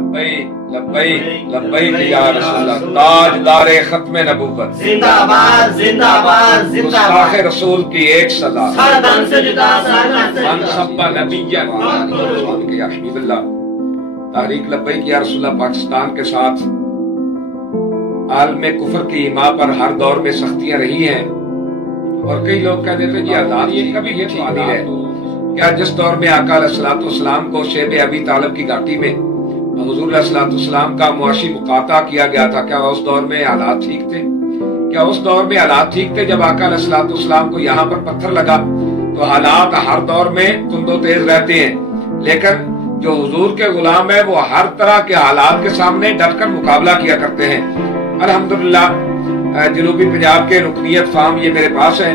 लब्बैक लब्बैक लब्बैक या रसूल अल्लाह। ताजदारे खत्म नबूवत जिंदाबाद जिंदाबाद जिंदाबाद। रसूल की एक सदा सरदन से जुदा सरदन से जुदा नबिय्यन या हबीबल्लाह। तहरीक लब्बैक या रसूल अल्लाह पाकिस्तान के साथ आलम कुफर की माँ पर हर दौर में सख्तियां रही हैं और कई लोग कहते थे कि आजाद ये कभी ये तो आदि है क्या जिस दौर में आका अलैहिस्सलाम को शेब अबी तालिब की घाटी में हुजूर अलैहिस्सलाम का मुआशी मुकाता किया गया था, क्या उस दौर में हालात ठीक थे? क्या उस दौर में हालात ठीक थे? जब आका अलैहिस्सलाम को यहाँ पर पत्थर लगा तो हालात हर दौर में तुंदो तेज रहते हैं, लेकिन जो हुजूर के गुलाम है वो हर तरह के हालात के सामने डटकर मुकाबला किया करते हैं। अल्हम्दुलिल्लाह जनूबी पंजाब के रुकनियत फार्म ये मेरे पास है,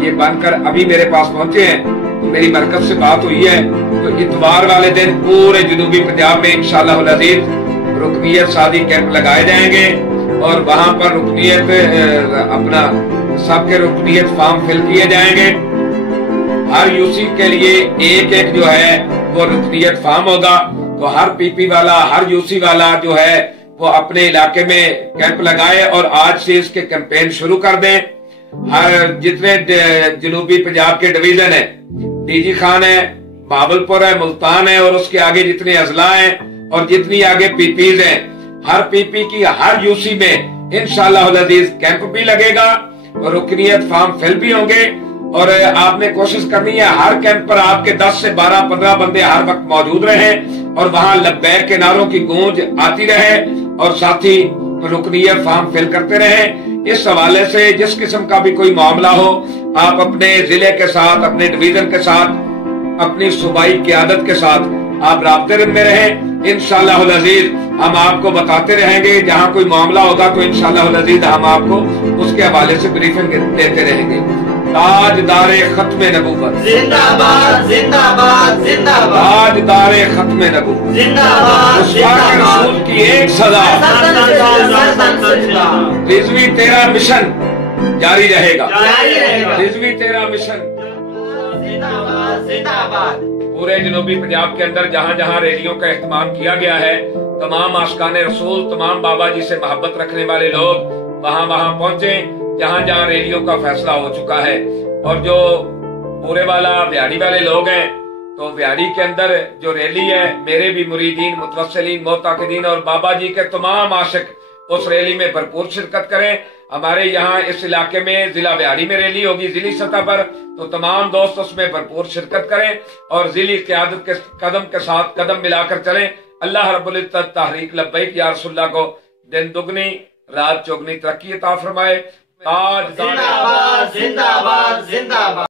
ये बनकर अभी मेरे पास पहुंचे हैं। तो मेरी मरकज से बात हुई है तो इतवार वाले दिन पूरे जनूबी पंजाब में इंशाअल्लाह अज़ीज़ रुकनियत शादी कैंप लगाए जाएंगे और वहां पर रुकनियत अपना सबके रुकनियत फार्म फिल किए जाएंगे। हर यूसी के लिए एक एक जो है वो रुकनियत फार्म होगा, तो हर पीपी वाला हर यूसी वाला जो है वो अपने इलाके में कैंप लगाए और आज से इसके कैंपेन शुरू कर दें। हर जितने जनूबी पंजाब के डिवीजन है, डीजी खान है, बहावलपुर है, मुल्तान है और उसके आगे जितने अजला हैं और जितनी आगे पीपीज हैं, हर पीपी की हर यूसी में इंशाअल्लाह अज़ीज़ कैंप भी लगेगा और रुकनियत फार्म फिल भी होंगे। और आपने कोशिश करनी है हर कैंप पर आपके 10 से 12-15 बंदे हर वक्त मौजूद रहें और वहां लब्बैक के नारों की गूंज आती रहे और साथ ही रुकनियत फार्म फिल करते रहें। इस हवाले से जिस किस्म का भी कोई मामला हो, आप अपने जिले के साथ, अपने डिवीजन के साथ, अपनी सूबाई क़यादत के साथ आप राब्ते में रहें। इंशाअल्लाह अज़ीज़ हम आपको बताते रहेंगे, जहां कोई मामला होगा तो इंशाअल्लाह अज़ीज़ हम आपको उसके हवाले से ब्रीफिंग देते रहेंगे। ताजदारे खत्म नबूवत जिंदाबाद जिंदाबाद जिंदाबाद। ताजदारे खत्म नबूवत जिंदाबाद जिंदाबाद। रसूल की एक सदा रिज़वी तेरा मिशन जारी रहेगा, रिज़वी तेरा मिशन जिंदाबाद जिंदाबाद। पूरे जनूबी पंजाब के अंदर जहाँ जहाँ रैलियों का एहतमाम किया गया है, तमाम आशिकाने रसूल, तमाम बाबा जी से मोहब्बत रखने वाले लोग वहाँ वहाँ पहुंचे जहाँ जहाँ रैलियों का फैसला हो चुका है। और जो पूरे वाला बिहारी वाले लोग हैं तो बिहारी के अंदर जो रैली है, मेरे भी मुरीदीन, मुतवस्सिलीन, मोताकिदीन और बाबा जी के तमाम आशिक उस रैली में भरपूर शिरकत करें। हमारे यहाँ इस इलाके में जिला बिहारी में रैली होगी जिली सतह पर, तो तमाम दोस्त उसमें भरपूर शिरकत करें और जिली क़यादत के कदम के साथ कदम मिलाकर चलें। अल्लाह रब्बुल इज्जत तहरीक लब्बैक या रसूलल्लाह को दिन दुगनी रात चौगनी तरक्की अता फरमाए। जिंदाबाद जिंदाबाद जिंदाबाद।